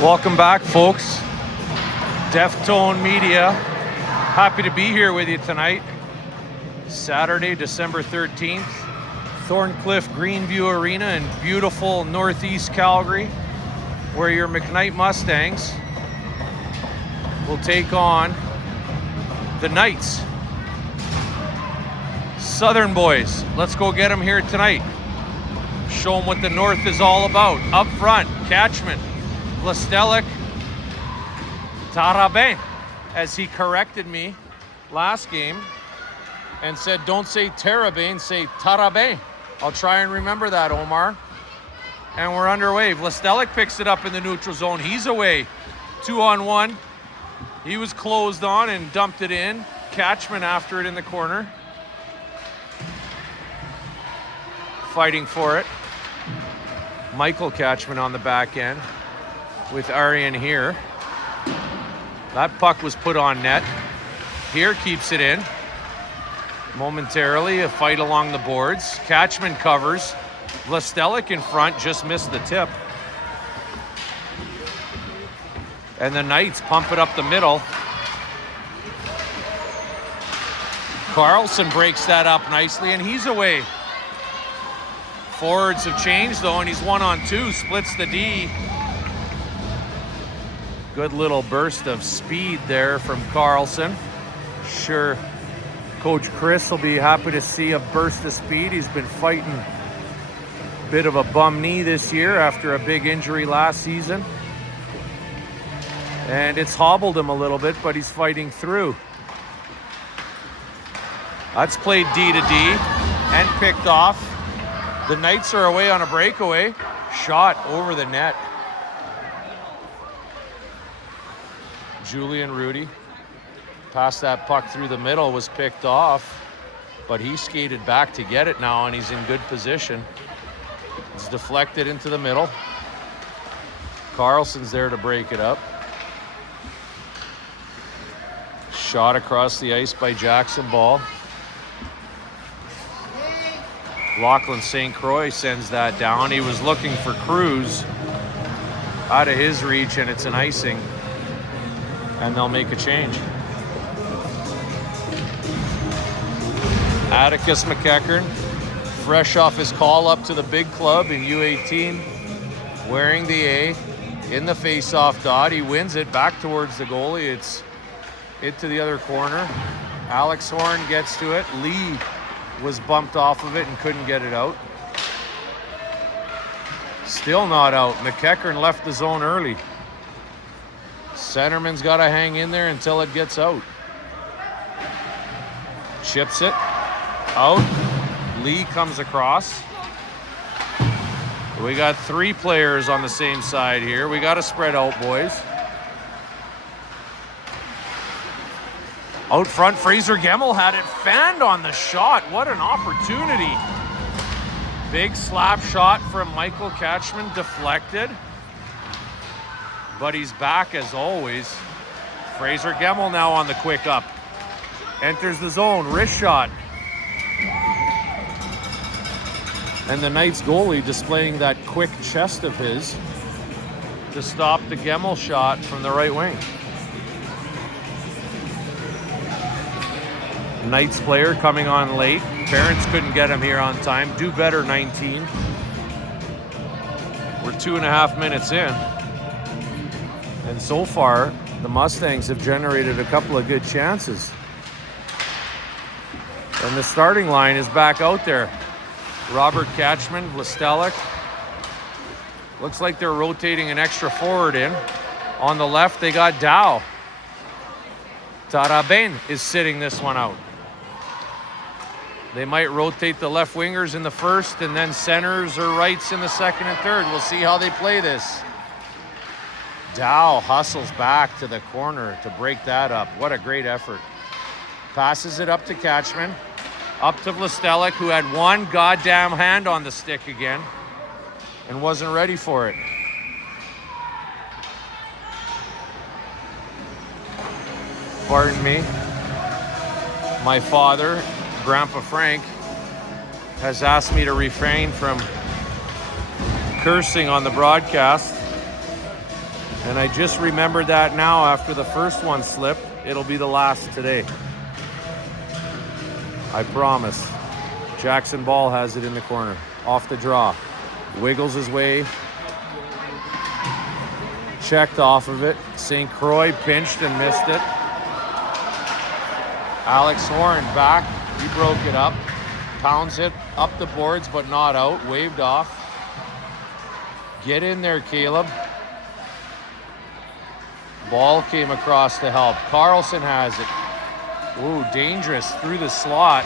Welcome back, folks. Deftone Media. Happy to be here with you tonight. Saturday, December 13th. Thorncliffe Greenview Arena in beautiful northeast Calgary, where your McKnight Mustangs will take on the Knights. Southern boys, let's go get them here tonight. Show them what the North is all about. Up front, Catchman, Vlastelik, Tarabin, as he corrected me last game and said, don't say Tarabin, say Tarabin. I'll try and remember that, Omar. And we're underway. Vlastelik picks it up in the neutral zone. He's away, 2-on-1. He was closed on and dumped it in. Catchman after it in the corner. Fighting for it. Michael Catchman on the back end with Arian here. That puck was put on net. Here keeps it in. Momentarily, a fight along the boards. Catchman covers. Vlastelik in front, just missed the tip. And the Knights pump it up the middle. Carlson breaks that up nicely, and he's away. Forwards have changed, though, and he's 1-on-2, splits the D. Good little burst of speed there from Carlson. Sure, Coach Chris will be happy to see a burst of speed. He's been fighting a bit of a bum knee this year after a big injury last season. And it's hobbled him a little bit, but he's fighting through. That's played D to D and picked off. The Knights are away on a breakaway. Shot over the net. Julian Rudy passed that puck through the middle, was picked off, but he skated back to get it now, and he's in good position. It's deflected into the middle. Carlson's there to break it up. Shot across the ice by Jackson Ball. Lachlan St. Croix sends that down. He was looking for Cruz out of his reach, and it's an icing. And they'll make a change. Atticus McKeckern, fresh off his call up to the big club in U18, wearing the A in the face-off dot. He wins it back towards the goalie. It's hit to the other corner. Alex Horn gets to it. Lee was bumped off of it and couldn't get it out. Still not out. McKeckern left the zone early. Centerman's got to hang in there until it gets out. Chips it out. Lee comes across. We got three players on the same side here. We got to spread out, boys. Out front, Fraser Gemmell had it fanned on the shot. What an opportunity. Big slap shot from Michael Catchman, deflected. But he's back as always. Fraser Gemmell now on the quick up. Enters the zone, wrist shot. And the Knights goalie displaying that quick chest of his to stop the Gemmell shot from the right wing. Knights player coming on late. Parents couldn't get him here on time. Do better, 19. We're 2.5 minutes in. And so far, the Mustangs have generated a couple of good chances. And the starting line is back out there. Robert Catchman, Vlastelik. Looks like they're rotating an extra forward in. On the left, they got Dow. Tarabin is sitting this one out. They might rotate the left wingers in the first and then centers or rights in the second and third. We'll see how they play this. Dow hustles back to the corner to break that up. What a great effort. Passes it up to Catchman. Up to Vlastelik, who had one goddamn hand on the stick again and wasn't ready for it. Pardon me. My father, Grandpa Frank, has asked me to refrain from cursing on the broadcast. And I just remembered that now after the first one slipped. It'll be the last today. I promise. Jackson Ball has it in the corner. Off the draw. Wiggles his way. Checked off of it. St. Croix pinched and missed it. Alex Horn back. He broke it up. Pounds it up the boards, but not out. Waved off. Get in there, Caleb. Ball came across to help. Carlson has it. Ooh, dangerous through the slot.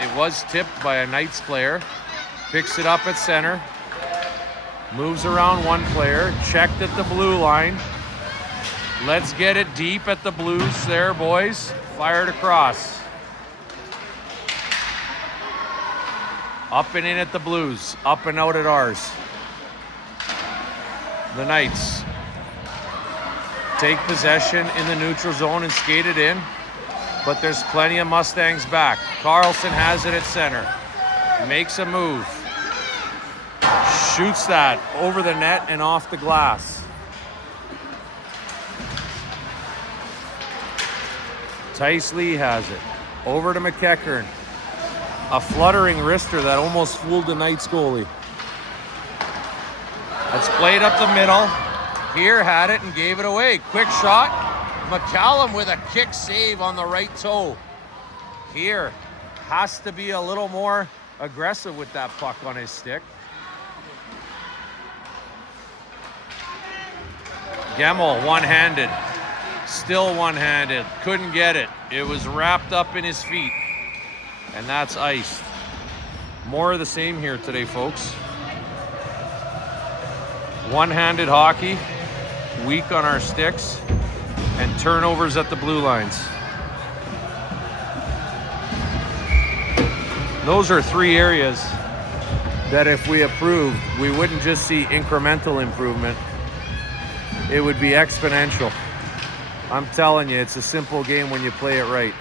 It was tipped by a Knights player. Picks it up at center. Moves around one player. Checked at the blue line. Let's get it deep at the Blues there, boys. Fired across. Up and in at the Blues. Up and out at ours. The Knights take possession in the neutral zone and skate it in, but there's plenty of Mustangs back. Carlson has it at center. Makes a move. Shoots that over the net and off the glass. Tice Lee has it. Over to McEachern. A fluttering wrister that almost fooled the Knights goalie. That's played up the middle. Here had it and gave it away. Quick shot. McCallum with a kick save on the right toe. Here has to be a little more aggressive with that puck on his stick. Gemmel one-handed. Still one-handed. Couldn't get it. It was wrapped up in his feet. And that's iced. More of the same here today, folks. One-handed hockey. Weak on our sticks. And turnovers at the blue lines. Those are three areas that if we approved, we wouldn't just see incremental improvement. It would be exponential. I'm telling you, it's a simple game when you play it right.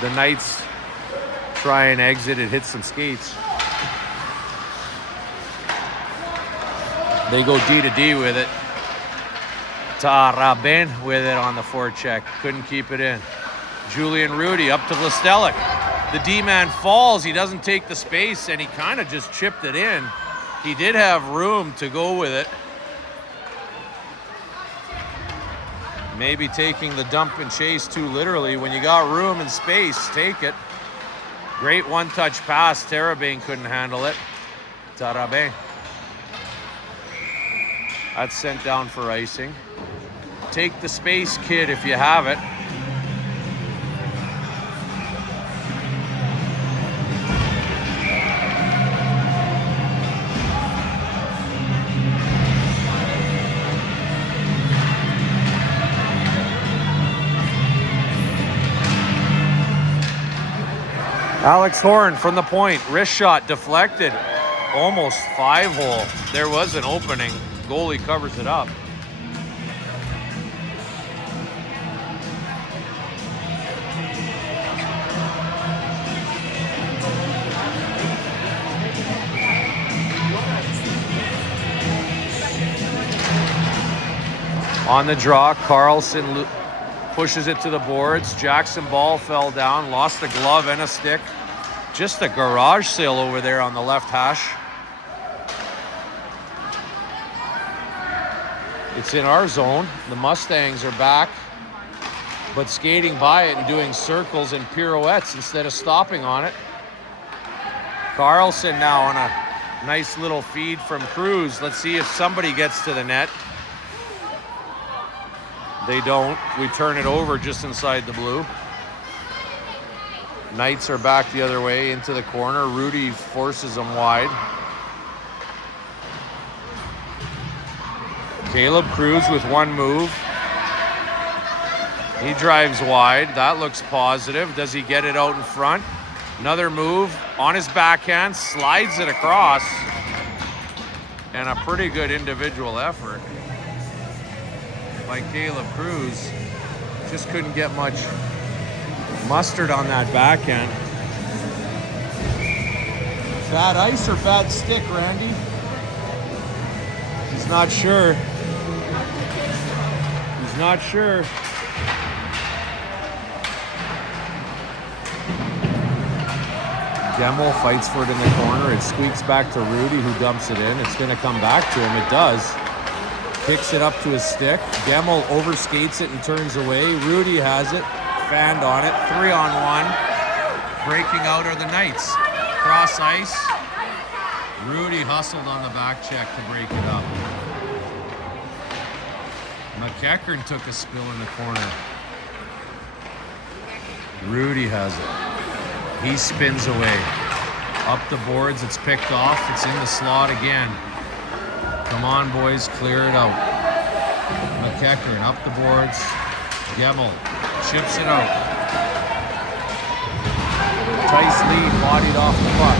The Knights try and exit. It hits some skates. They go D to D with it. Tarabin with it on the forecheck. Couldn't keep it in. Julian Rudy up to Vlastelic. The D-man falls. He doesn't take the space, and he kind of just chipped it in. He did have room to go with it. Maybe taking the dump and chase too literally. When you got room and space, take it. Great one-touch pass. Tarabin couldn't handle it. Tarabin. That's sent down for icing. Take the space, kid, if you have it. Alex Horn from the point, wrist shot deflected, almost 5-hole. There was an opening, goalie covers it up. On the draw, Carlson pushes it to the boards. Jackson Ball fell down, lost a glove and a stick. Just a garage sale over there on the left hash. It's in our zone. The Mustangs are back, but skating by it and doing circles and pirouettes instead of stopping on it. Carlson now on a nice little feed from Cruz. Let's see if somebody gets to the net. They don't. We turn it over just inside the blue. Knights are back the other way into the corner. Rudy forces them wide. Caleb Cruz with one move. He drives wide. That looks positive. Does he get it out in front? Another move on his backhand. Slides it across. And a pretty good individual effort by Caleb Cruz. Just couldn't get much mustard on that backhand. Bad ice or bad stick, Randy? He's not sure. He's not sure. Gemmel fights for it in the corner. It squeaks back to Rudy, who dumps it in. It's going to come back to him. It does. Picks it up to his stick. Gemmel overskates it and turns away. Rudy has it. Fanned on it. 3-on-1. Breaking out are the Knights. Cross ice. Rudy hustled on the back check to break it up. McKnight took a spill in the corner. Rudy has it. He spins away. Up the boards, it's picked off. It's in the slot again. Come on, boys, clear it out. McKnight up the boards. Gemmel chips it out. Tice lead, bodied off the puck.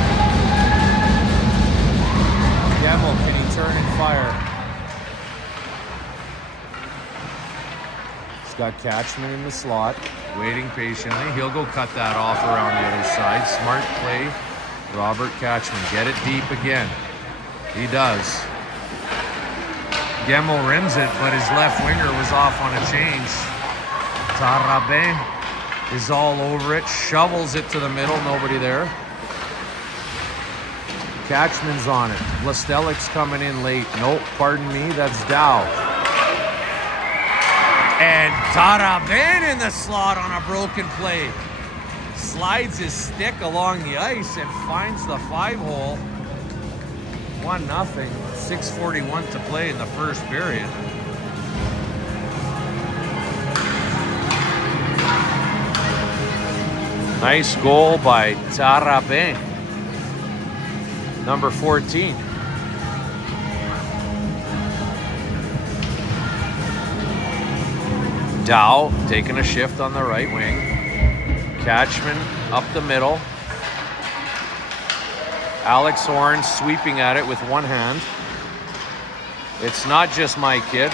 Gemmel, can he turn and fire? He's got Catchman in the slot, waiting patiently. He'll go cut that off around the other side. Smart play, Robert Catchman. Get it deep again. He does. Gemmel rims it, but his left winger was off on a change. Tarabin is all over it, shovels it to the middle, nobody there. Catchman's on it. Vlastelik's coming in late. Nope, pardon me, that's Dow. And Tarabin in the slot on a broken play. Slides his stick along the ice and finds the 5-hole. 1-0. 6:41 to play in the first period. Nice goal by Tarabin, number 14. Dow taking a shift on the right wing. Catchman up the middle. Alex Horn sweeping at it with one hand. It's not just my kid.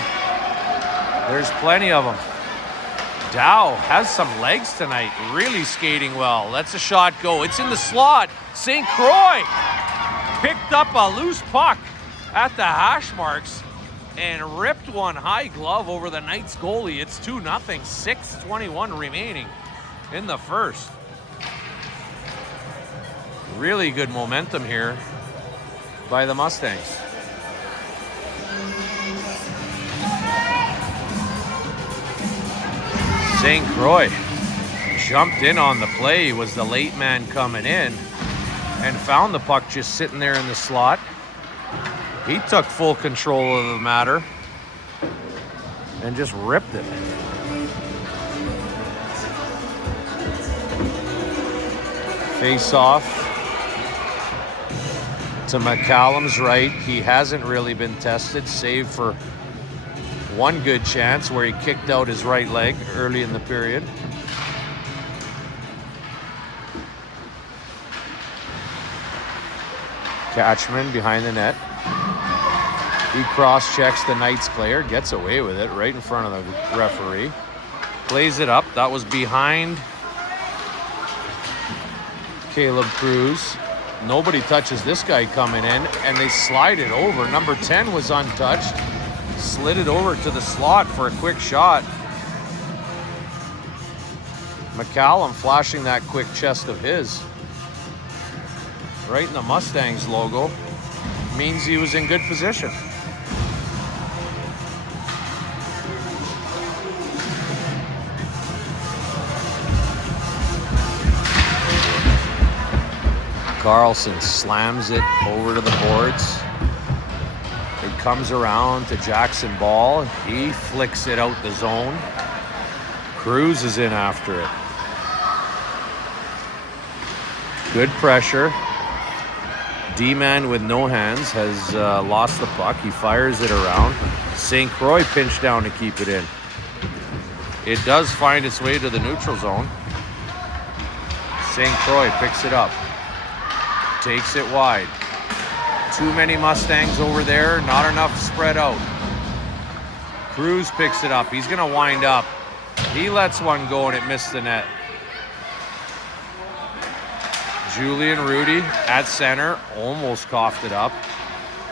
There's plenty of them. Dow has some legs tonight, really skating well. Lets a shot go. It's in the slot. St. Croix picked up a loose puck at the hash marks and ripped one high glove over the Knights goalie. It's 2-0, 6:21 remaining in the first. Really good momentum here by the Mustangs. St. Croix jumped in on the play, was the late man coming in, and found the puck just sitting there in the slot. He took full control of the matter and just ripped it. Face off to McCallum's right. He hasn't really been tested, save for one good chance where he kicked out his right leg early in the period. Catchman behind the net. He cross-checks the Knights player, gets away with it right in front of the referee. Plays it up. That was behind Caleb Cruz. Nobody touches this guy coming in, and they slide it over. Number 10 was untouched. Slid it over to the slot for a quick shot. McCallum flashing that quick chest of his. Right in the Mustangs logo. Means he was in good position. Carlson slams it over to the boards. It comes around to Jackson Ball. He flicks it out the zone. Cruz is in after it. Good pressure. D-man with no hands has lost the puck. He fires it around. St. Croix pinched down to keep it in. It does find its way to the neutral zone. St. Croix picks it up. Takes it wide. Too many Mustangs over there. Not enough spread out. Cruz picks it up. He's going to wind up. He lets one go and it missed the net. Julian Rudy at center. Almost coughed it up.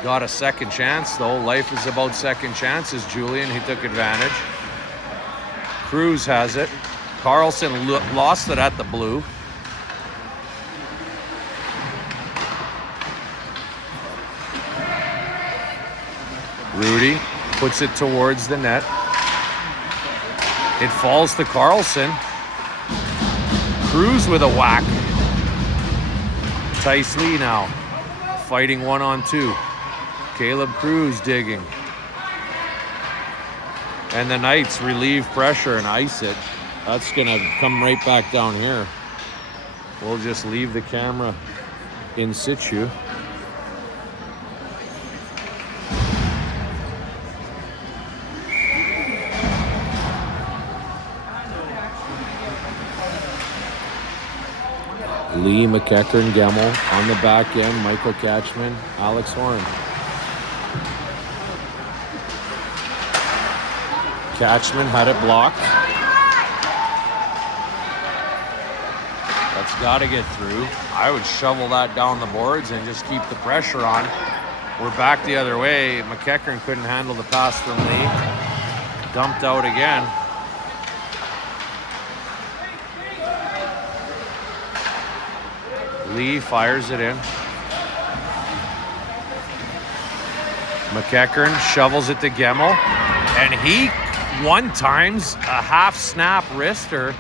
Got a second chance, though. Life is about second chances, Julian. He took advantage. Cruz has it. Carlson lost it at the blue. Rudy puts it towards the net. It falls to Carlson. Cruz with a whack. Tice Lee now fighting 1-on-2. Caleb Cruz digging. And the Knights relieve pressure and ice it. That's going to come right back down here. We'll just leave the camera in situ. Lee, McEachern, Gemmel on the back end. Michael Catchman, Alex Horn. Catchman had it blocked. That's got to get through. I would shovel that down the boards and just keep the pressure on. We're back the other way. McEachern couldn't handle the pass from Lee. Dumped out again. Lee fires it in. McEachern shovels it to Gemmel. And he one-times a half-snap wrister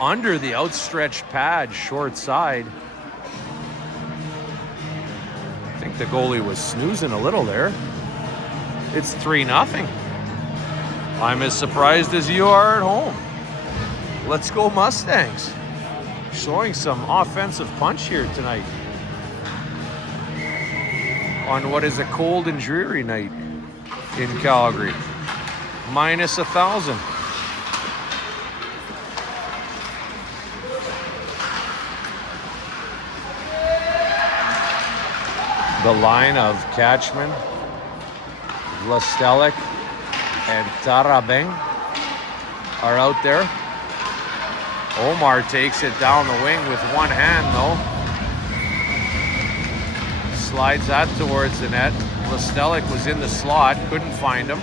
under the outstretched pad, short side. I think the goalie was snoozing a little there. It's 3-0. I'm as surprised as you are at home. Let's go Mustangs. Showing some offensive punch here tonight on what is a cold and dreary night in Calgary. Minus 1,000. The line of Catchman, Vlastelic, and Tarabeng are out there. Omar takes it down the wing with one hand, though. Slides that towards the net. Vlastelic was in the slot, couldn't find him.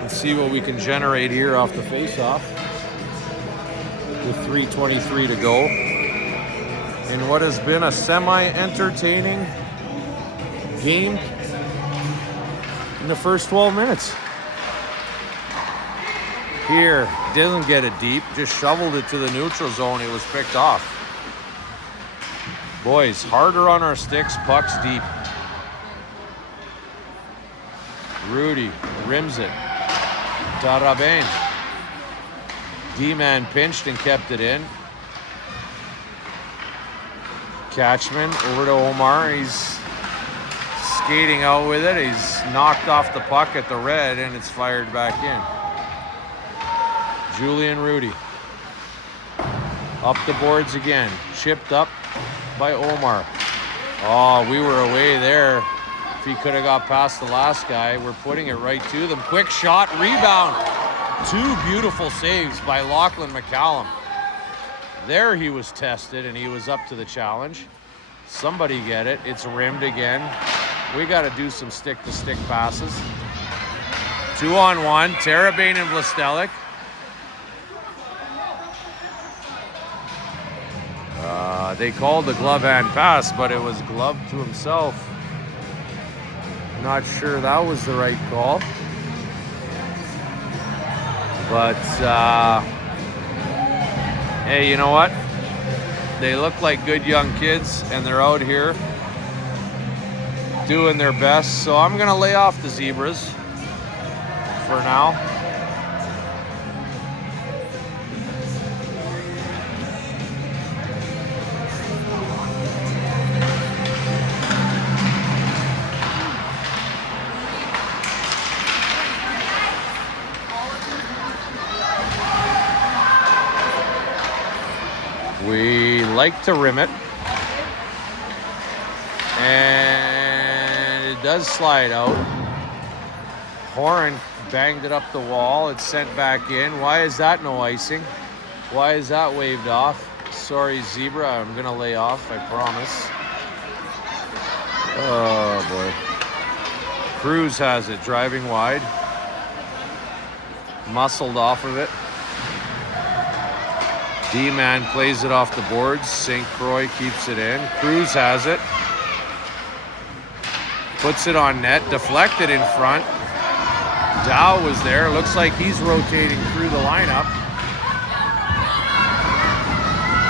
Let's see what we can generate here off the face-off. With 3:23 to go. In what has been a semi-entertaining game in the first 12 minutes. Here, doesn't get it deep, just shoveled it to the neutral zone. It was picked off. Boys, harder on our sticks, pucks deep. Rudy rims it. Tarabane. D-man pinched and kept it in. Catchman over to Omar. He's skating out with it. He's knocked off the puck at the red and it's fired back in. Julian Rudy. Up the boards again. Chipped up by Omar. Oh, we were away there. If he could have got past the last guy, we're putting it right to them. Quick shot, rebound. Two beautiful saves by Lachlan McCallum. There he was tested and he was up to the challenge. Somebody get it. It's rimmed again. We got to do some stick-to-stick passes. 2-on-1. Tarabane and Vlastelic. They called the glove hand pass, but it was glove to himself. Not sure that was the right call. But, hey, you know what? They look like good young kids, and they're out here doing their best. So I'm going to lay off the Zebras for now. We like to rim it, and it does slide out. Horan banged it up the wall. It's sent back in. Why is that no icing? Why is that waved off? Sorry, Zebra, I'm gonna lay off, I promise. Oh boy. Cruz has it, driving wide. Muscled off of it. D-Man plays it off the boards. St. Croix keeps it in. Cruz has it. Puts it on net, deflected in front. Dow was there. Looks like he's rotating through the lineup.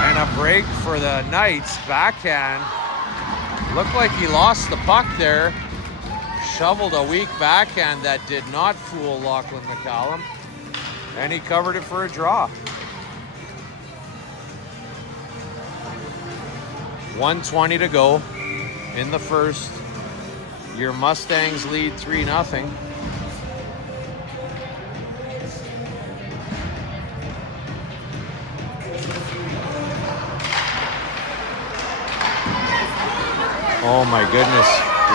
And a break for the Knights. Backhand. Looked like he lost the puck there. Shoveled a weak backhand that did not fool Lachlan McCallum. And he covered it for a draw. 1:20 to go in the first. Your Mustangs lead 3-0. Oh my goodness.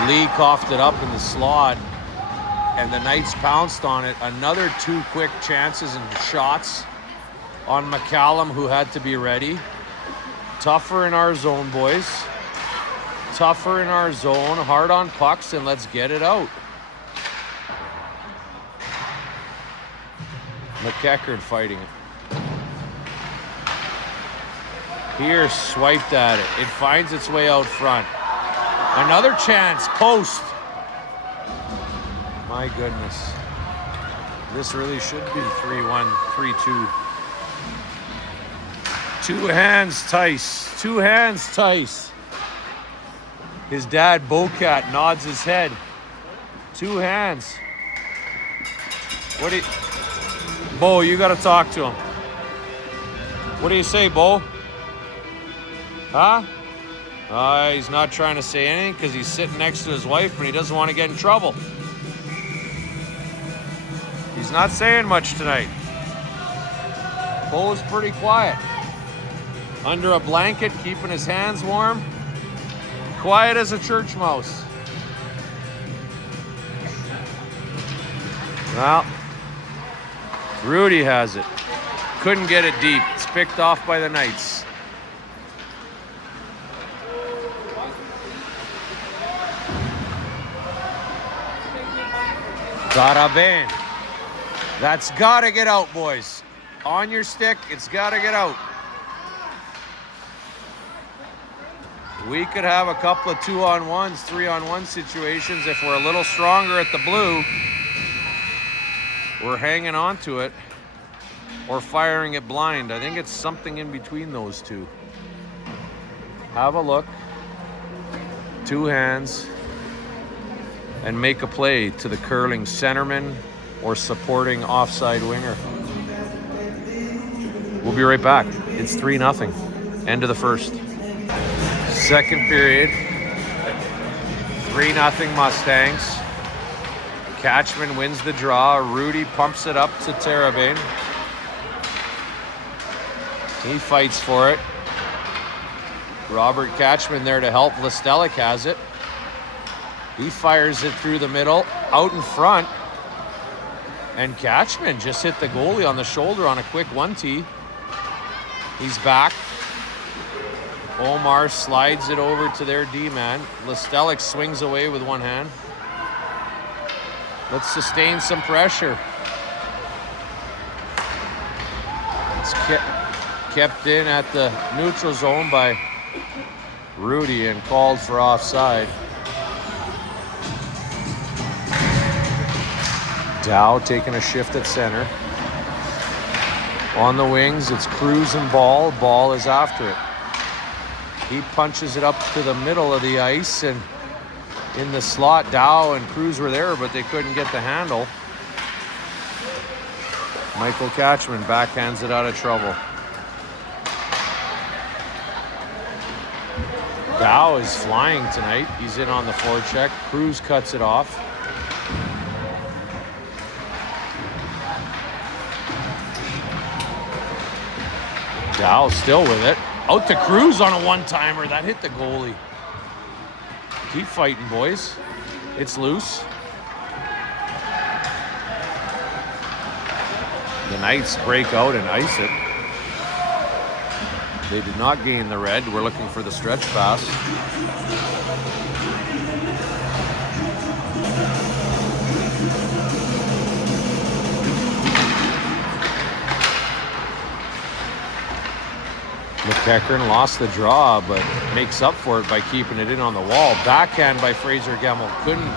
Lee coughed it up in the slot and the Knights pounced on it. Another 2 quick chances and shots on McCallum, who had to be ready. Tougher in our zone, boys. Tougher in our zone. Hard on pucks, and let's get it out. McEachern fighting it. Pierce swiped at it. It finds its way out front. Another chance, post. My goodness. This really should be 3-1, 3-2. Two hands, Tice. Two hands, Tice. His dad, Bocat, nods his head. Two hands. What do you... Bo, you got to talk to him. What do you say, Bo? Huh? He's not trying to say anything because he's sitting next to his wife and he doesn't want to get in trouble. He's not saying much tonight. Bo's pretty quiet. Under a blanket, keeping his hands warm. Quiet as a church mouse. Well, Rudy has it. Couldn't get it deep. It's picked off by the Knights. Garabin. That's gotta get out, boys. On your stick, it's gotta get out. We could have a couple of 2-on-1s, 3-on-1 situations if we're a little stronger at the blue. We're hanging on to it or firing it blind. I think it's something in between those two. Have a look. Two hands. And make a play to the curling centerman or supporting offside winger. We'll be right back. It's 3-0. End of the first. Second period. 3-0 Mustangs. Catchman wins the draw. Rudy pumps it up to Terabin. He fights for it. Robert Catchman there to help. Listelic has it. He fires it through the middle, out in front. And Catchman just hit the goalie on the shoulder on a quick 1-tee. He's back. Omar slides it over to their D-man. Listelic swings away with one hand. Let's sustain some pressure. It's kept in at the neutral zone by Rudy and called for offside. Dow taking a shift at center. On the wings, it's Cruz and Ball. Ball is after it. He punches it up to the middle of the ice, and in the slot, Dow and Cruz were there, but they couldn't get the handle. Michael Catchman backhands it out of trouble. Dow is flying tonight. He's in on the forecheck. Cruz cuts it off. Dow still with it. Out to Cruz on a one-timer. That hit the goalie. Keep fighting, boys. It's loose. The Knights break out and ice it. They did not gain the red. We're looking for the stretch pass. McKnight lost the draw, but makes up for it by keeping it in on the wall. Backhand by Fraser Gemmell. Couldn't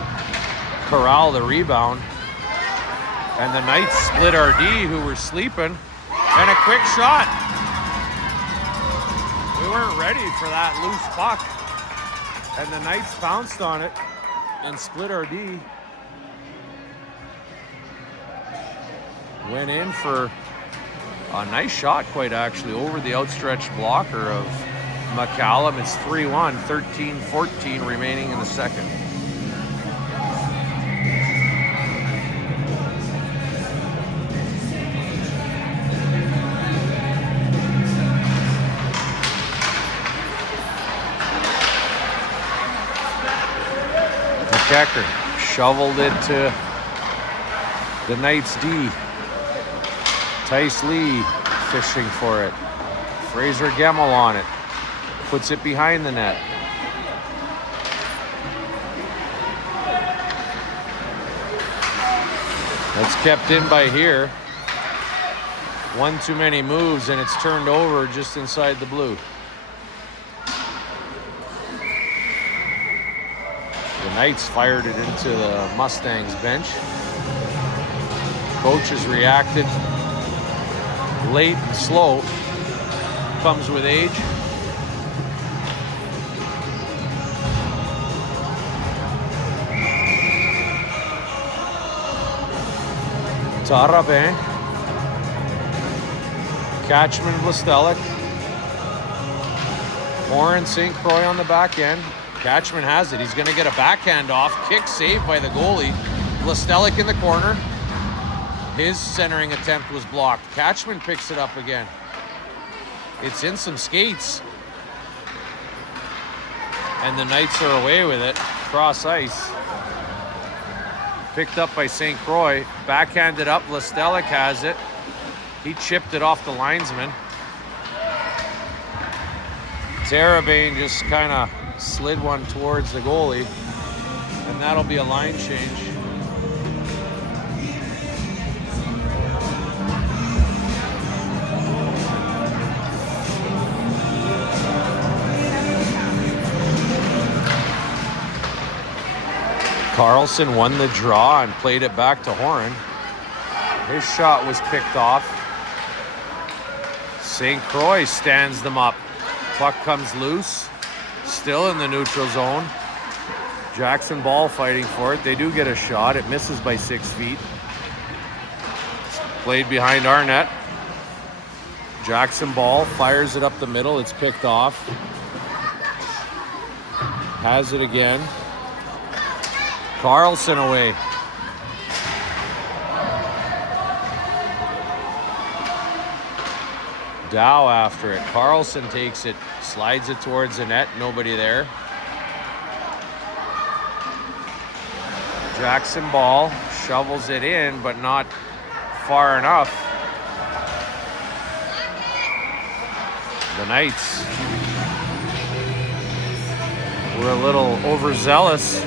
corral the rebound. And the Knights split RD, who were sleeping. And a quick shot. We weren't ready for that loose puck. And the Knights pounced on it and split RD. Went in for a nice shot, quite actually, over the outstretched blocker of McCallum. It's 3-1, 13-14 remaining in the second. McKnight shoveled it to the Knights D. Tice Lee fishing for it. Fraser Gemmell on it. Puts it behind the net. That's kept in by here. One too many moves and it's turned over just inside the blue. The Knights fired it into the Mustangs bench. Coach has reacted late and slow. Comes with age. Tarabin. Catchman, Vlastelik. Warren St. Croix on the back end. Catchman has it. He's going to get a backhand off. Kick saved by the goalie. Vlastelik in the corner. His centering attempt was blocked. Catchman picks it up again. It's in some skates. And the Knights are away with it. Cross ice. Picked up by St. Croix. Backhanded up. Vlastelik has it. He chipped it off the linesman. Terabane just kind of slid one towards the goalie. And that'll be a line change. Carlson won the draw and played it back to Horan. His shot was picked off. St. Croix stands them up. Puck comes loose. Still in the neutral zone. Jackson Ball fighting for it. They do get a shot. It misses by 6 feet. It's played behind our net. Jackson Ball fires it up the middle. It's picked off. Has it again. Carlson away. Dow after it. Carlson takes it, slides it towards the net. Nobody there. Jackson Ball shovels it in, but not far enough. The Knights were a little overzealous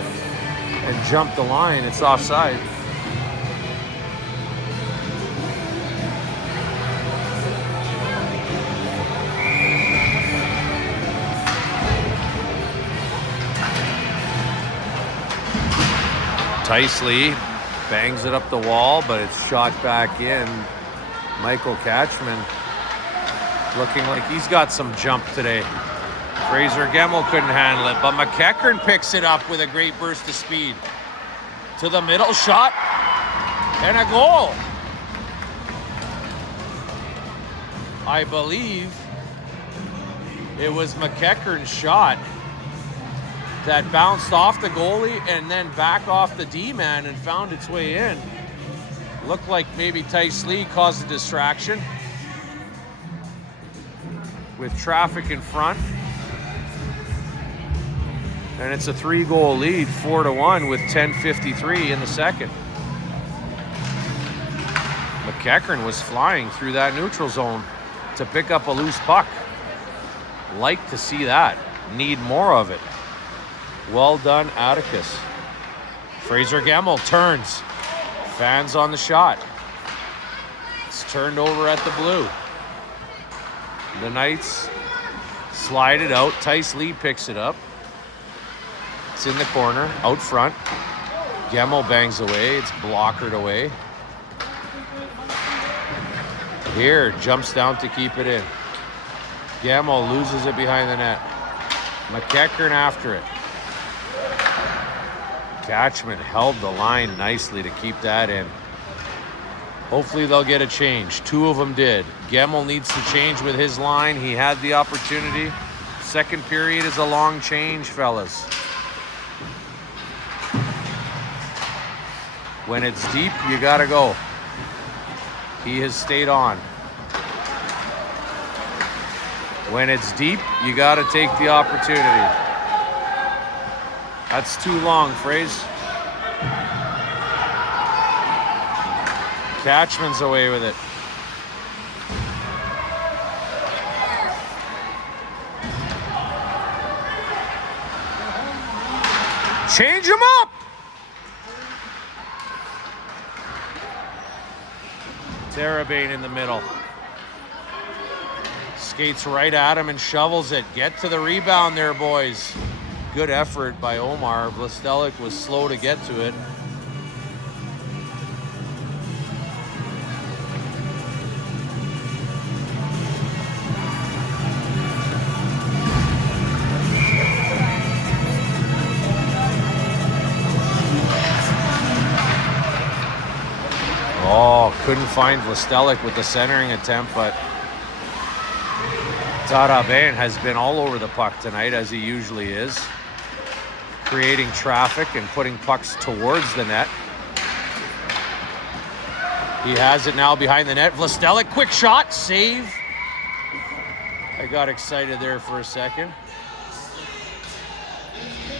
and jumped the line. It's offside. Tice Lee bangs it up the wall, but it's shot back in. Michael Catchman looking like he's got some jump today. Fraser Gemmell couldn't handle it, but McKnight picks it up with a great burst of speed. To the middle, shot, and a goal. I believe it was McKnigh's shot that bounced off the goalie and then back off the D-man and found its way in. Looked like maybe Tice Lee caused a distraction with traffic in front. And it's a 3-goal lead, 4-1 with 10:53 in the second. McKnight was flying through that neutral zone to pick up a loose puck. Like to see that. Need more of it. Well done, Atticus. Fraser Gemmell turns. Fans on the shot. It's turned over at the blue. The Knights Slide it out. Tice Lee picks it up. It's in the corner, out front. Gemmel bangs away. It's blockered away. Here, jumps down to keep it in. Gemmel loses it behind the net. McKnight after it. Catchman held the line nicely to keep that in. Hopefully they'll get a change. Two of them did. Gemmel needs to change with his line. He had the opportunity. Second period is a long change, fellas. When it's deep, you gotta go. He has stayed on. When it's deep, you gotta take the opportunity. That's too long, Fraze. Catchman's away with it. Change him up! Terabane in the middle. Skates right at him and shovels it. Get to the rebound there, boys. Good effort by Omar. Vlastelik was slow to get to it. Oh, couldn't find Vlastelik with the centering attempt, but Tarabin has been all over the puck tonight, as he usually is, creating traffic and putting pucks towards the net. He has it now behind the net. Vlastelik, quick shot, save. I got excited there for a second.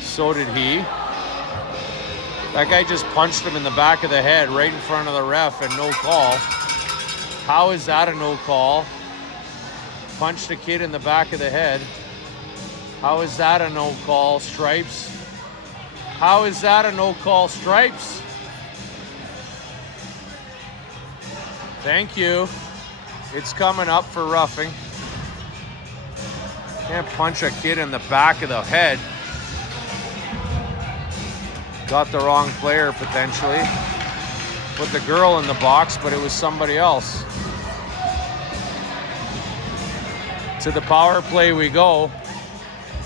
So did he. That guy just punched him in the back of the head right in front of the ref and no call. How is that a no call? Punched a kid in the back of the head. How is that a no call? Stripes. How is that a no call? Stripes. Thank you. It's coming up for roughing. Can't punch a kid in the back of the head. Got the wrong player potentially. Put the girl in the box, but it was somebody else. To the power play we go.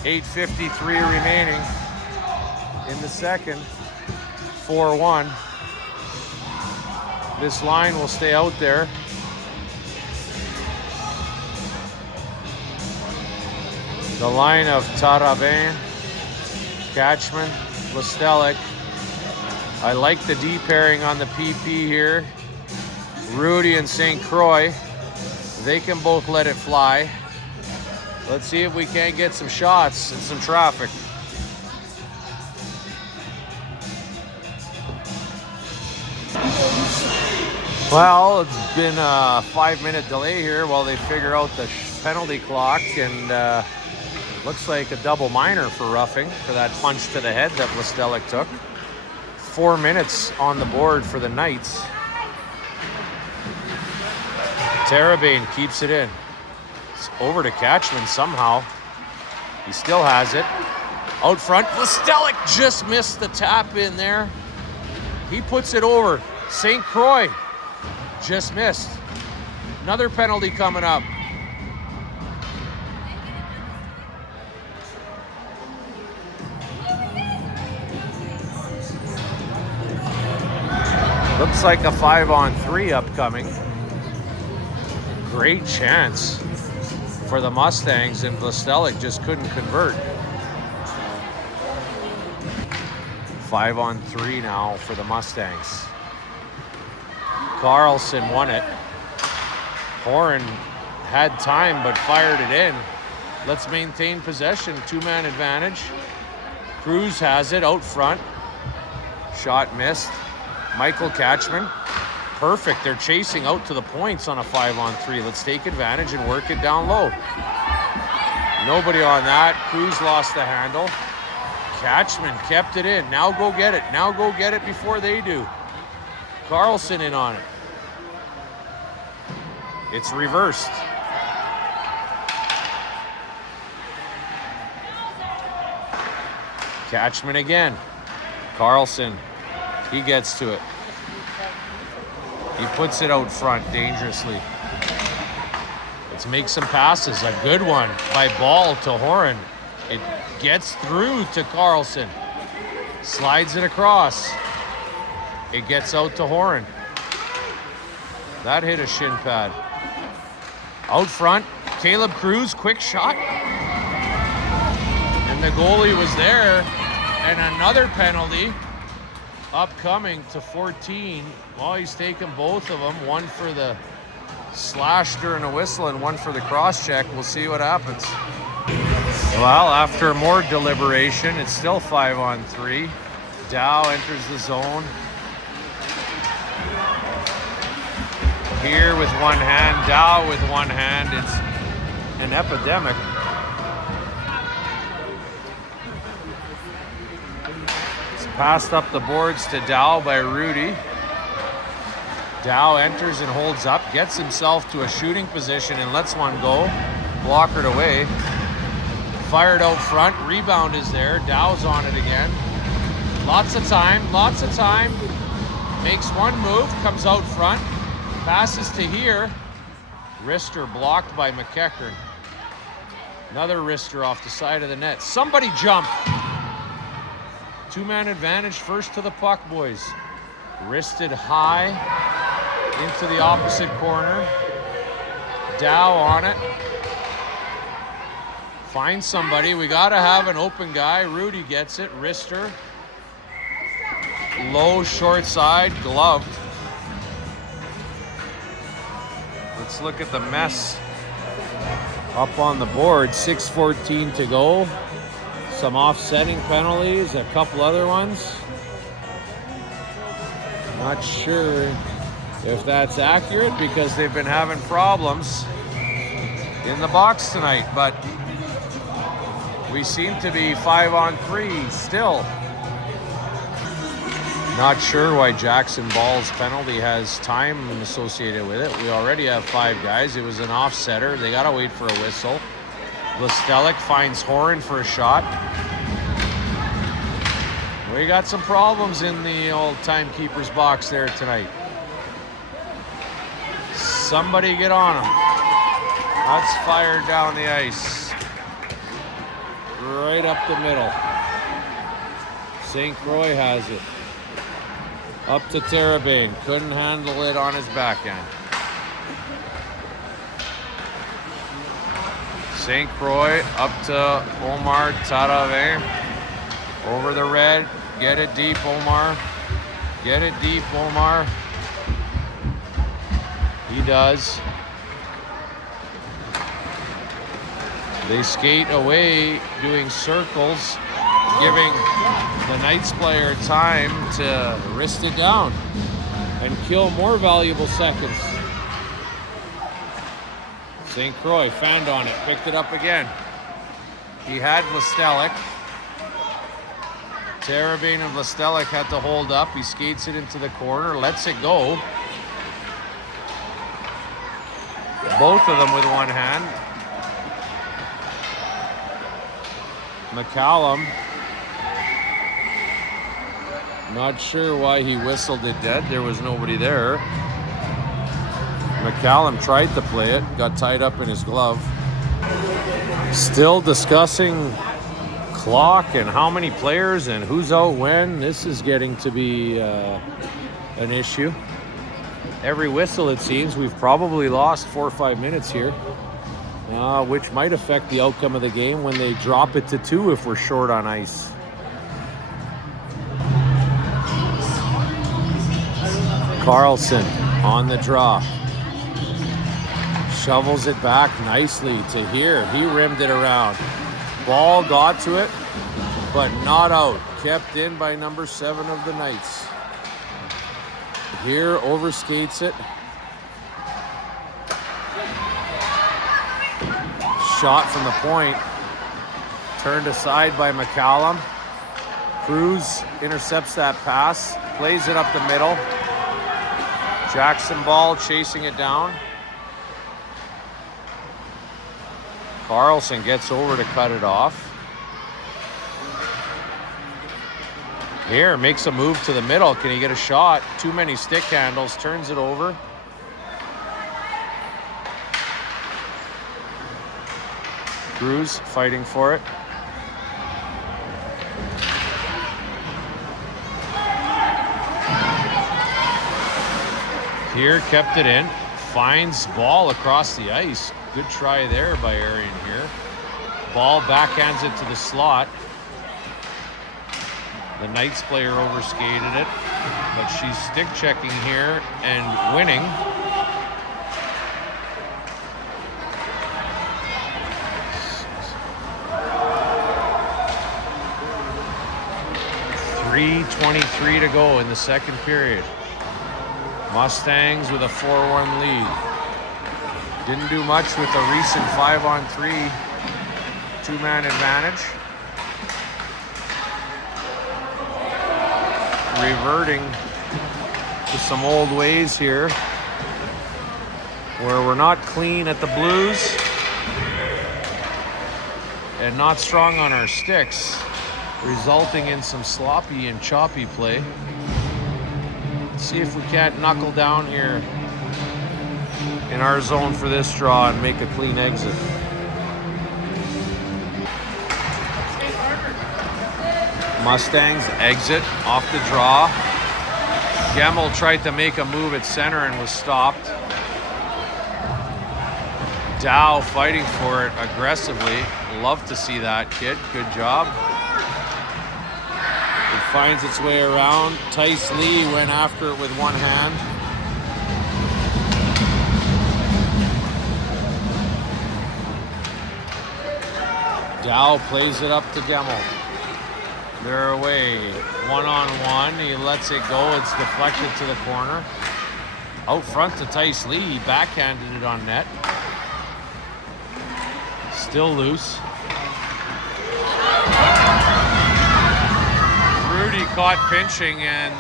8:53 remaining in the second. 4-1. This line will stay out there. The line of Tarabin, Catchman, Vlastelik. I like the D pairing on the PP here. Rudy and St. Croix. They can both let it fly. Let's see if we can't get some shots and some traffic. Well, it's been a 5-minute delay here while they figure out the penalty clock, and looks like a double minor for roughing for that punch to the head that Vlastelik took. 4 minutes on the board for the Knights. Terabane keeps it in. It's over to Catchman somehow. He still has it. Out front, Vlastelik just missed the tap in there. He puts it over. St. Croix just missed. Another penalty coming up. Looks like a 5-on-3 upcoming. Great chance for the Mustangs, and Vlastelik just couldn't convert. 5-on-3 now for the Mustangs. Carlson won it. Horan had time but fired it in. Let's maintain possession. 2-man advantage. Cruz has it out front. Shot missed. Michael Catchman. Perfect. They're chasing out to the points on a 5-on-3. Let's take advantage and work it down low. Nobody on that. Cruz lost the handle. Catchman kept it in. Now go get it. Now go get it before they do. Carlson in on it. It's reversed. Catchman again. Carlson, he gets to it. He puts it out front dangerously. Let's make some passes. A good one by Ball to Horan. It gets through to Carlson. Slides it across. It gets out to Horan. That hit a shin pad. Out front, Caleb Cruz, quick shot. And the goalie was there. And another penalty upcoming to 14. Well, he's taken both of them. One for the slash during a whistle and one for the cross check. We'll see what happens. Well, after more deliberation, it's still 5-on-3. Dow enters the zone. Here with one hand, Dow with one hand. It's an epidemic. It's passed up the boards to Dow by Rudy. Dow enters and holds up, gets himself to a shooting position and lets one go. Blockered away. Fired out front, rebound is there. Dow's on it again. Lots of time. Makes one move, comes out front. Passes to here. Wrister blocked by McEachern. Another wrister off the side of the net. Somebody jump. Two-man advantage first to the puck, boys. Wristed high into the opposite corner. Dow on it. Finds somebody. We got to have an open guy. Rudy gets it. Wrister. Low, short side, gloved. Let's look at the mess up on the board. 6:14 to go. Some offsetting penalties, a couple other ones. Not sure if that's accurate because they've been having problems in the box tonight, but we seem to be 5-on-3 still. Not sure why Jackson Ball's penalty has time associated with it. We already have 5 guys. It was an offsetter. They gotta wait for a whistle. Listelic finds Horan for a shot. We got some problems in the old timekeeper's box there tonight. Somebody get on him. That's fired down the ice. Right up the middle. St. Croix has it. Up to Terrebonne. Couldn't handle it on his backhand. St. Croix up to Omar Taravin. Over the red. Get it deep, Omar. Get it deep, Omar. He does. They skate away doing circles, giving the Knights player time to wrist it down and kill more valuable seconds. St. Croix fanned on it, picked it up again. He had Listelic. Terrebonne and Listelic had to hold up. He skates it into the corner, lets it go. Both of them with one hand. McCallum. Not sure why he whistled it dead. There was nobody there. McCallum tried to play it, got tied up in his glove. Still discussing clock and how many players and who's out when. This is getting to be an issue. Every whistle, it seems, we've probably lost 4 or 5 minutes here, which might affect the outcome of the game when they drop it to 2 if we're short on ice. Carlson on the draw. Shovels it back nicely to here. He rimmed it around. Ball got to it, but not out. Kept in by number 7 of the Knights. Here overskates it. Shot from the point. Turned aside by McCallum. Cruz intercepts that pass. Plays it up the middle. Jackson Ball chasing it down. Carlson gets over to cut it off. Here, makes a move to the middle. Can he get a shot? Too many stick handles, turns it over. Cruz fighting for it. Here, kept it in. Finds ball across the ice. Good try there by Arian here. Ball backhands it to the slot. The Knights player overskated it, but she's stick checking here and winning. .3:23 to go in the second period. Mustangs with a 4-1 lead. Didn't do much with the recent 5-on-3 two-man advantage. Reverting to some old ways here where we're not clean at the Blues and not strong on our sticks, resulting in some sloppy and choppy play. Let's see if we can't knuckle down here in our zone for this draw and make a clean exit. Mustangs exit off the draw. Gemmel tried to make a move at center and was stopped. Dow fighting for it aggressively. Love to see that, kid. Good job. It finds its way around. Tice Lee went after it with one hand. Dow plays it up to Gemmel. They're away. One-on-one. He lets it go. It's deflected to the corner. Out front to Tice Lee. He backhanded it on net. Still loose. Rudy caught pinching, and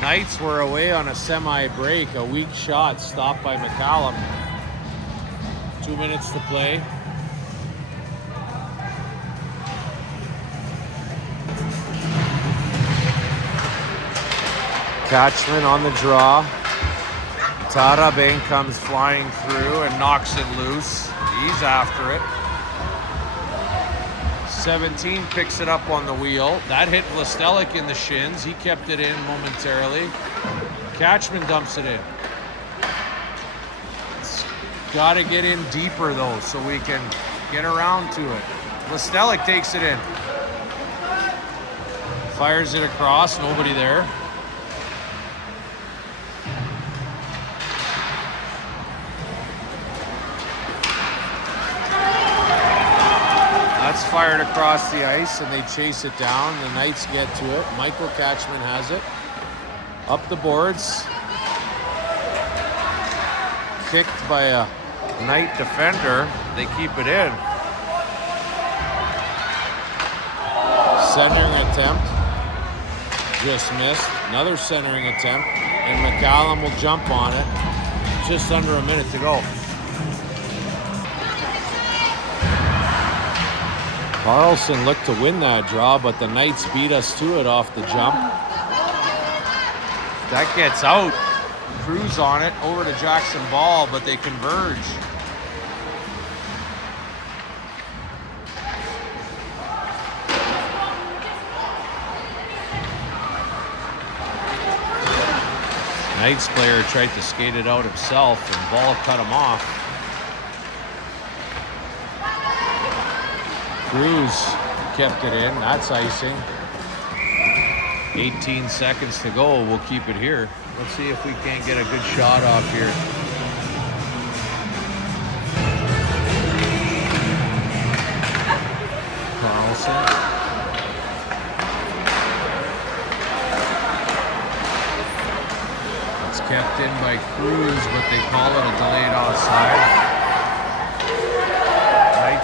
Knights were away on a semi-break. A weak shot stopped by McCallum. 2 minutes to play. Catchman on the draw. Tarabin comes flying through and knocks it loose. He's after it. 17 picks it up on the wheel. That hit Vlastelik in the shins. He kept it in momentarily. Catchman dumps it in. It's got to get in deeper though so we can get around to it. Vlastelik takes it in. Fires it across, nobody there. That's fired across the ice and they chase it down. The Knights get to it. Michael Catchman has it. Up the boards. Kicked by a Knight defender. They keep it in. Centering attempt. Just missed. Another centering attempt. And McCallum will jump on it. Just under a minute to go. Carlson looked to win that draw, but the Knights beat us to it off the jump. That gets out. Cruz on it, over to Jackson Ball, but they converge. Knights player tried to skate it out himself, and Ball cut him off. Cruz kept it in. That's icing. 18 seconds to go. We'll keep it here. Let's see if we can't get a good shot off here. Carlson. It's kept in by Cruz, but they call it a delayed offside.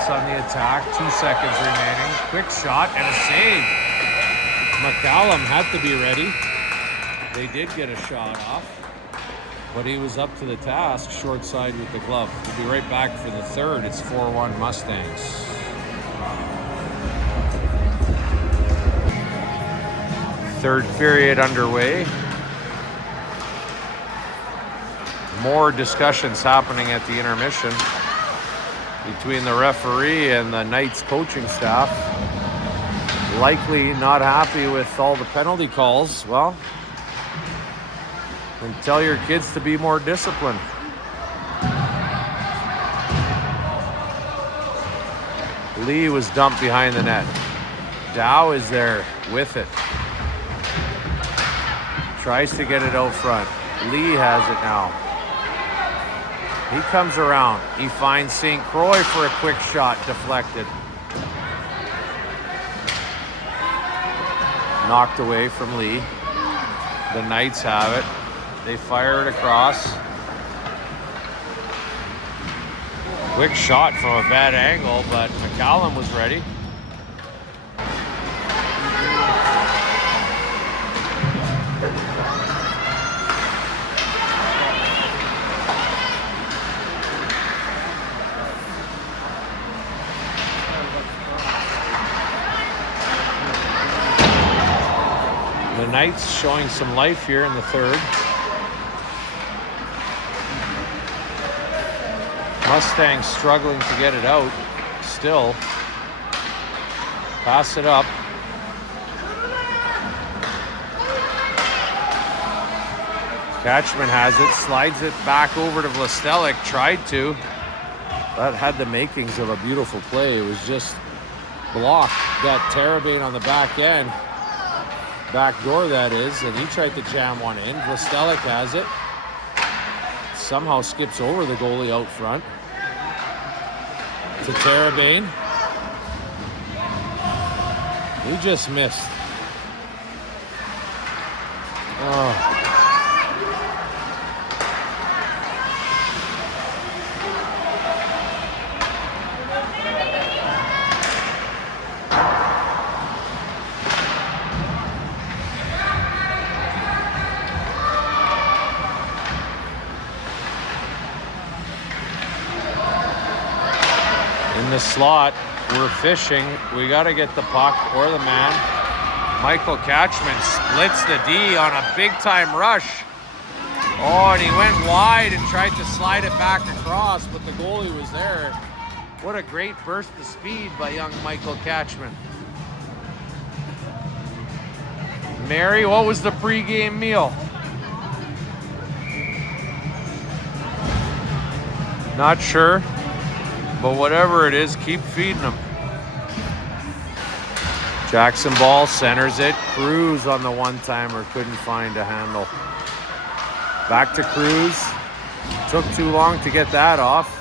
On the attack, 2 seconds remaining. Quick shot and a save. McCallum had to be ready. They did get a shot off, but he was up to the task, short side with the glove. We'll be right back for the third. It's 4-1 Mustangs. Third period underway. More discussions happening at the intermission between the referee and the Knights coaching staff. Likely not happy with all the penalty calls. Well, then tell your kids to be more disciplined. Lee was dumped behind the net. Dow is there with it. Tries to get it out front. Lee has it now. He comes around. He finds St. Croix for a quick shot, deflected. Knocked away from Lee. The Knights have it. They fire it across. Quick shot from a bad angle, but McCallum was ready. The Knights showing some life here in the third. Mustangs struggling to get it out still. Pass it up. Catchman has it, slides it back over to Vlastelic, tried to. That had the makings of a beautiful play. It was just blocked. Got Terabane on the back end. Back door, that is, and he tried to jam one in. Vlastelic has it. Somehow skips over the goalie out front. To Terabane. He just missed. Oh. In the slot, we're fishing. We got to get the puck or the man. Michael Catchman splits the D on a big-time rush. Oh, and he went wide and tried to slide it back across, but the goalie was there. What a great burst of speed by young Michael Catchman. Mary, what was the pregame meal? Not sure. But whatever it is, keep feeding them. Jackson Ball centers it. Cruz on the one-timer, couldn't find a handle. Back to Cruz. Took too long to get that off.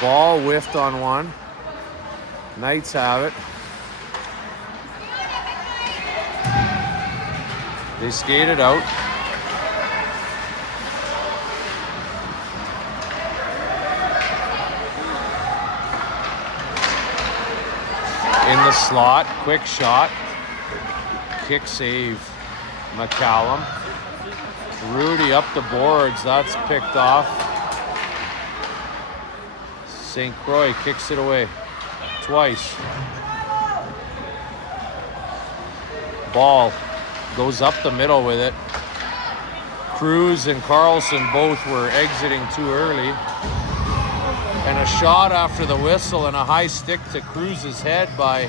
Ball whiffed on one. Knights have it. They skated out. In the slot, quick shot, kick save, McCallum. Rudy up the boards, that's picked off. St. Croix kicks it away twice. Ball goes up the middle with it. Cruz and Carlson both were exiting too early. And a shot after the whistle and a high stick to Cruz's head by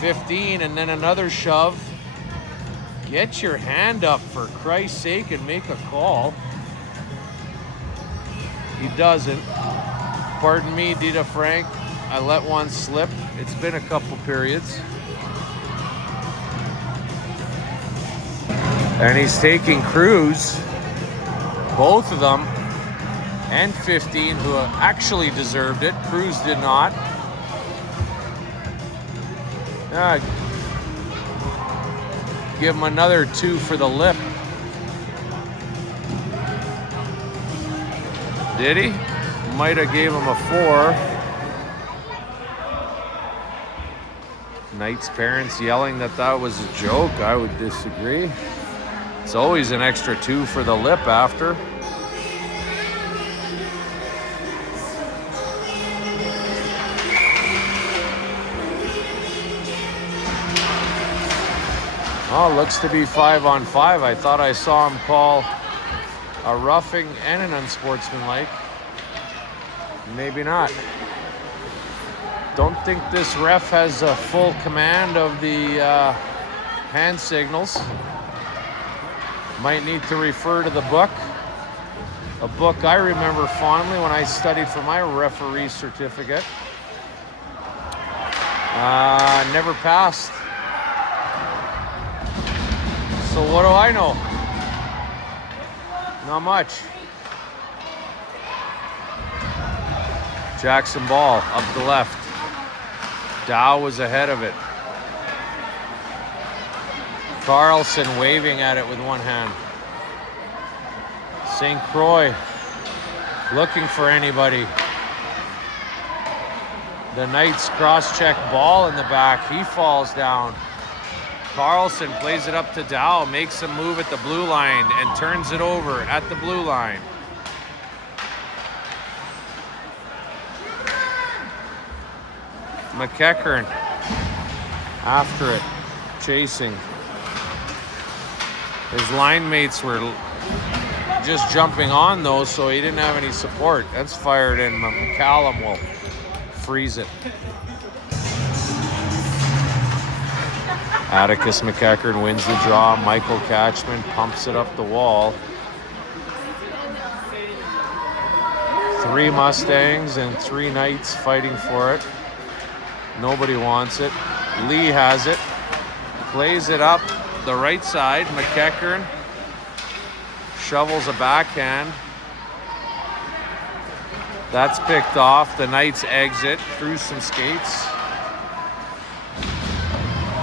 15, and then another shove. Get your hand up for Christ's sake and make a call. He doesn't. Pardon me, Dita Frank. I let one slip. It's been a couple periods. And he's taking Cruz, both of them, and 15, who actually deserved it. Cruz did not. Give him another 2 for the lip. Did he? Might have gave him a 4. Knights parents yelling that that was a joke. I would disagree. It's always an extra 2 for the lip after. Oh, looks to be 5-on-5. I thought I saw him call a roughing and an unsportsmanlike. Maybe not. Don't think this ref has a full command of the hand signals. Might need to refer to the book. A book I remember fondly when I studied for my referee certificate. Never passed. So what do I know? Not much. Jackson ball up the left. Dow was ahead of it. Carlson waving at it with one hand. St. Croix looking for anybody. The Knights cross-check ball in the back. He falls down. Carlson plays it up to Dow, makes a move at the blue line and turns it over at the blue line. McKnight after it, chasing. His line mates were just jumping on though, so he didn't have any support. That's fired in. McCallum will freeze it. Atticus McKnight wins the draw. Michael Catchman pumps it up the wall. 3 Mustangs and 3 Knights fighting for it. Nobody wants it. Lee has it. Plays it up the right side. McKnight shovels a backhand. That's picked off. The Knights exit through some skates.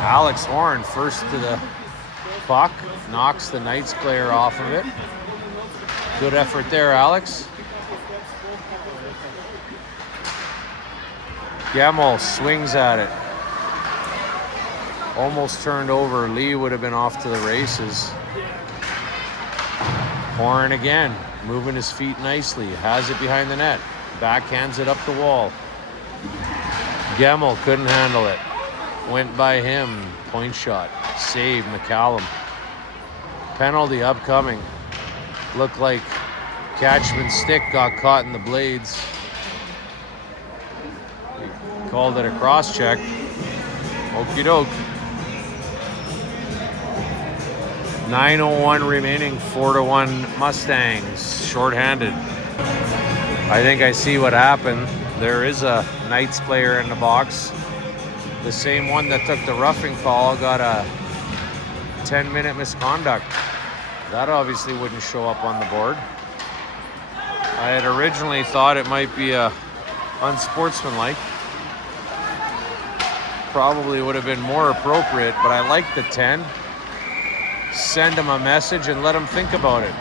Alex Horn first to the puck. Knocks the Knights player off of it. Good effort there, Alex. Gemmel swings at it. Almost turned over. Lee would have been off to the races. Horn again, moving his feet nicely. Has it behind the net. Backhands it up the wall. Gemmel couldn't handle it. Went by him. Point shot. Save McCallum. Penalty upcoming. Looked like Catchman's stick got caught in the blades. He called it a cross check. Okie doke. 9:01 remaining. 4-1 Mustangs. Shorthanded. I think I see what happened. There is a Knights player in the box. The same one that took the roughing call got a 10-minute misconduct. That obviously wouldn't show up on the board. I had originally thought it might be a unsportsmanlike. Probably would have been more appropriate, but I like the 10. Send him a message and let him think about it.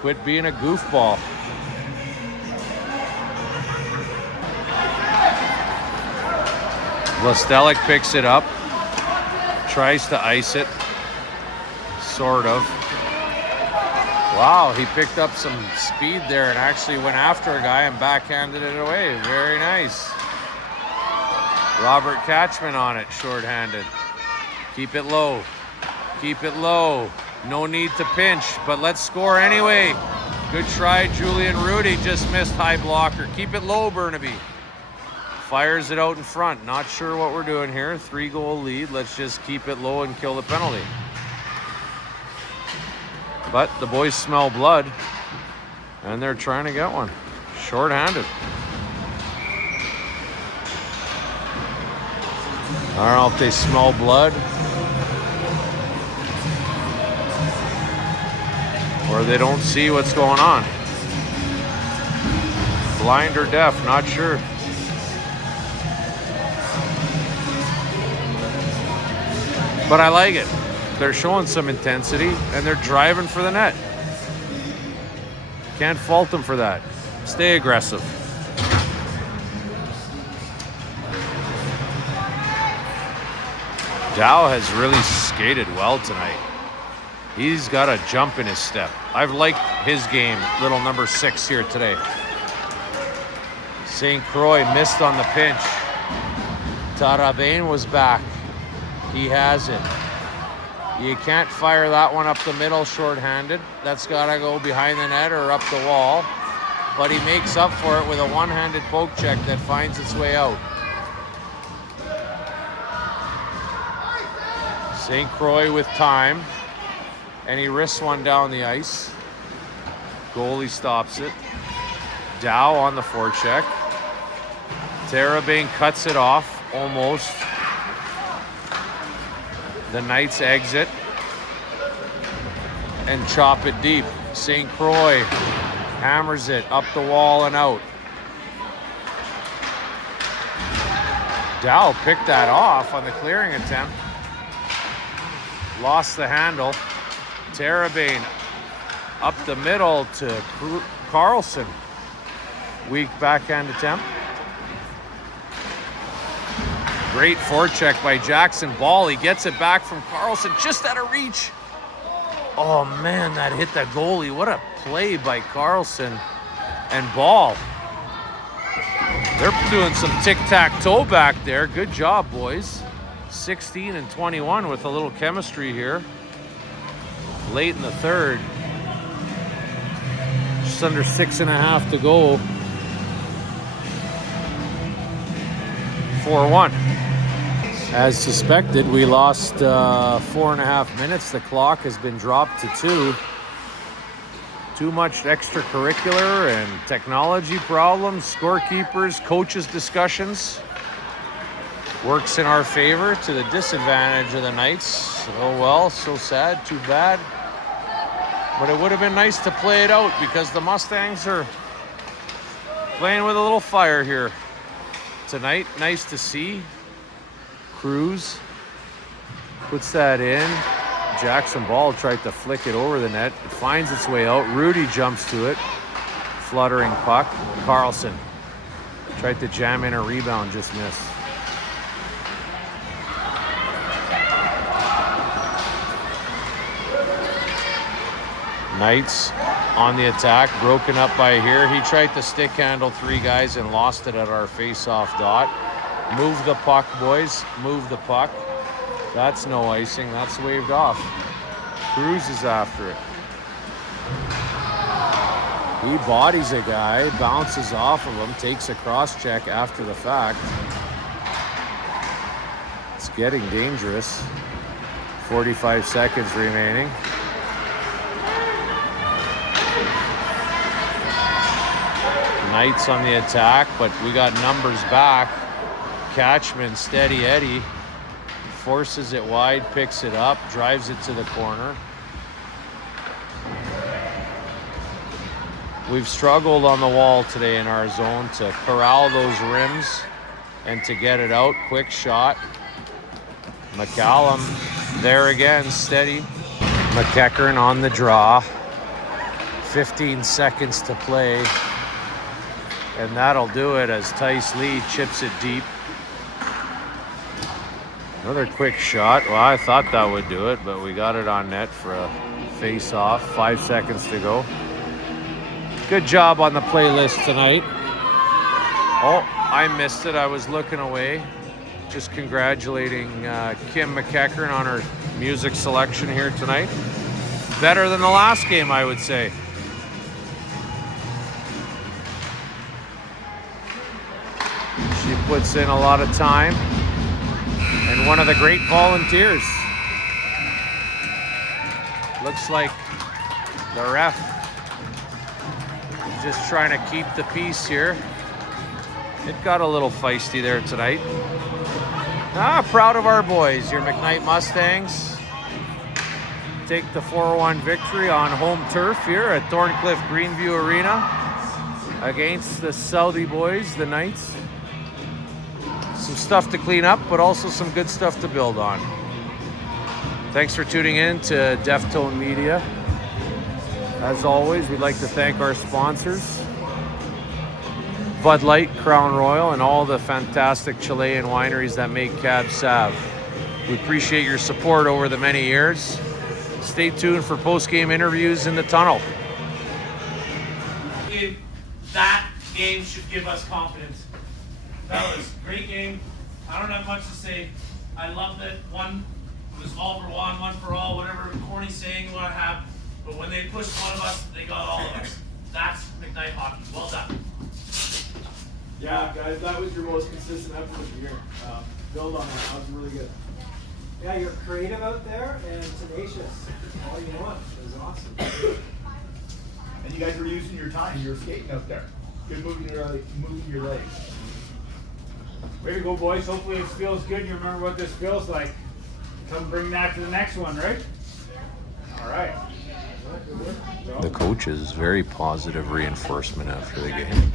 Quit being a goofball. Vlastelik picks it up, tries to ice it, sort of. Wow, he picked up some speed there and actually went after a guy and backhanded it away. Very nice. Robert Catchman on it, shorthanded. Keep it low. Keep it low. No need to pinch, but let's score anyway. Good try, Julian Rudy. Just missed high blocker. Keep it low, Burnaby. Fires it out in front. Not sure what we're doing here. 3-goal lead. Let's just keep it low and kill the penalty. But the boys smell blood, and they're trying to get one. Short-handed. I don't know if they smell blood or they don't see what's going on. Blind or deaf, not sure. But I like it. They're showing some intensity and they're driving for the net. Can't fault them for that. Stay aggressive. Dow has really skated well tonight. He's got a jump in his step. I've liked his game, little number 6 here today. St. Croix missed on the pinch. Tarabane was back. He has it. You can't fire that one up the middle shorthanded. That's got to go behind the net or up the wall. But he makes up for it with a one-handed poke check that finds its way out. St. Croix with time. And he risks one down the ice. Goalie stops it. Dow on the forecheck. Terabane cuts it off, almost. The Knights exit and chop it deep. St. Croix hammers it up the wall and out. Dow picked that off on the clearing attempt. Lost the handle. Terabane up the middle to Carlson. Weak backhand attempt. Great forecheck by Jackson Ball. He gets it back from Carlson, just out of reach. Oh man, that hit the goalie. What a play by Carlson and Ball. They're doing some tic-tac-toe back there. Good job, boys. 16 and 21 with a little chemistry here. Late in the third. Just under 6.5 to go. 4-1. As suspected, we lost 4.5 minutes. The clock has been dropped to 2. Too much extracurricular and technology problems, scorekeepers, coaches' discussions. Works in our favor to the disadvantage of the Knights. Oh well, so sad, too bad. But it would have been nice to play it out because the Mustangs are playing with a little fire here tonight. Nice to see. Cruz puts that in. Jackson Ball tried to flick it over the net. It finds its way out. Rudy jumps to it. Fluttering puck. Carlson tried to jam in a rebound, just missed. Knights on the attack, broken up by here. He tried to stick handle 3 guys and lost it at our face-off dot. Move the puck, boys. Move the puck. That's no icing. That's waved off. Cruz is after it. He bodies a guy, bounces off of him, takes a cross-check after the fact. It's getting dangerous. 45 seconds remaining. Knights on the attack, but we got numbers back. Catchman, steady Eddie, forces it wide, picks it up, drives it to the corner. We've struggled on the wall today in our zone to corral those rims and to get it out. Quick shot. McCallum there again, steady. McEachern on the draw. 15 seconds to play. And that'll do it as Tice Lee chips it deep. Another quick shot. Well, I thought that would do it, but we got it on net for a face-off. 5 seconds to go. Good job on the playlist tonight. Oh, I missed it. I was looking away. Just congratulating Kim McEachern on her music selection here tonight. Better than the last game, I would say. She puts in a lot of time. And one of the great volunteers. Looks like the ref is just trying to keep the peace here. It got a little feisty there tonight. Proud of our boys. Your McKnight Mustangs take the 4-1 victory on home turf here at Thorncliffe Greenview Arena against the Southie boys, the Knights. Some stuff to clean up, but also some good stuff to build on. Thanks for tuning in to Deftone Media. As always, we'd like to thank our sponsors, Bud Light, Crown Royal, and all the fantastic Chilean wineries that make Cab Sav. We appreciate your support over the many years. Stay tuned for post-game interviews in the tunnel. That game should give us confidence. Fellas, great game. I don't have much to say. I love that one It was all for one for all, whatever corny saying you want to have. But when they pushed one of us, they got all of us. That's McKnight hockey. Well done. Yeah, guys, that was your most consistent effort of the year. Build on that. That was really good. Yeah, you're creative out there and tenacious. All you want. It was awesome. And you guys were using your time. You were skating out there. Good moving your legs. Way to go, boys. Hopefully it feels good. You remember what this feels like. Come bring that to the next one, right? All right. The coach's very positive reinforcement after the game.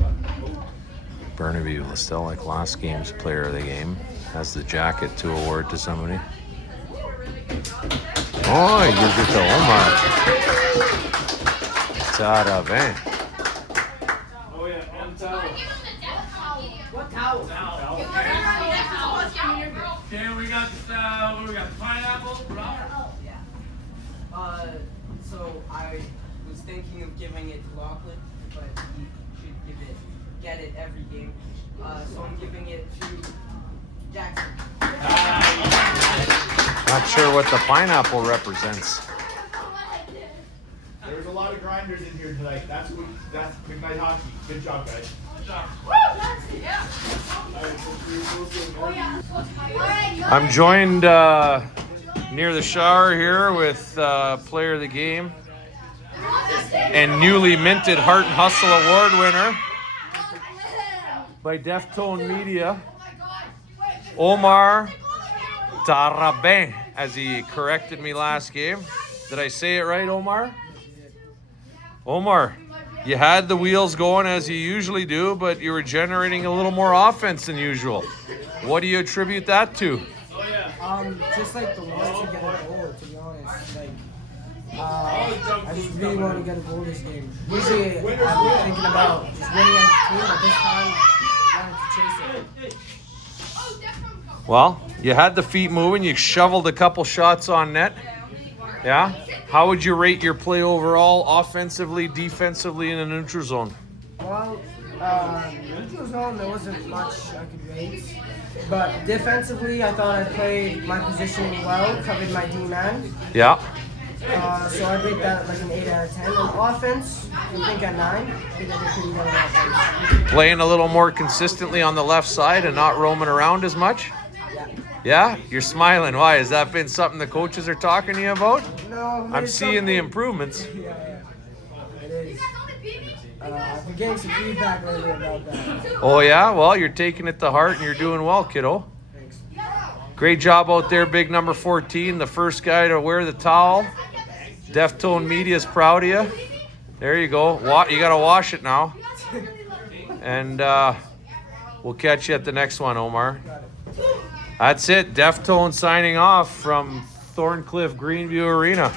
Burnaby Listelek, last game's player of the game, has the jacket to award to somebody. Oh, he gives it to Omar. Tarabin. Oh, yeah, and towel. What towel? Okay, we got what we got? Pineapple, Robert. So I was thinking of giving it to Lachlan, but he should get it every game. So I'm giving it to Jackson. Not sure what the pineapple represents. There's a lot of grinders in here tonight. That's McKnight hockey. Good job, guys. I'm joined near the shower here with player of the game and newly minted Heart and Hustle Award winner by Deftone Media, Omar Tarabin, as he corrected me last game. Did I say it right, Omar? Omar, you had the wheels going as you usually do, but you were generating a little more offense than usual. What do you attribute that to? Just like the want to get a goal, to be honest. Like, I just really want to get a goal this game. Usually, I'm thinking about just winning as a team, but this time, I wanted to chase it. Well, you had the feet moving. You shoveled a couple shots on net. Yeah? How would you rate your play overall, offensively, defensively, in the neutral zone? Well, neutral zone, there wasn't much I could rate. But defensively, I thought I played my position well, covered my D-man. Yeah. So I'd rate that like an 8 out of 10. On offense, I think at 9. I think I did pretty good on offense. Playing a little more consistently on the left side and not roaming around as much? Yeah. Yeah? You're smiling. Why? Has that been something the coaches are talking to you about? No, I'm it's seeing the something- improvements. Yeah. It is. I've been getting some feedback lately about that. Oh, yeah? Well, you're taking it to heart and you're doing well, kiddo. Thanks. Great job out there, big number 14, the first guy to wear the towel. Deftone Media's proud of you. There you go. You got to wash it now. And we'll catch you at the next one, Omar. That's it. Deftone signing off from Thorncliffe Greenview Arena.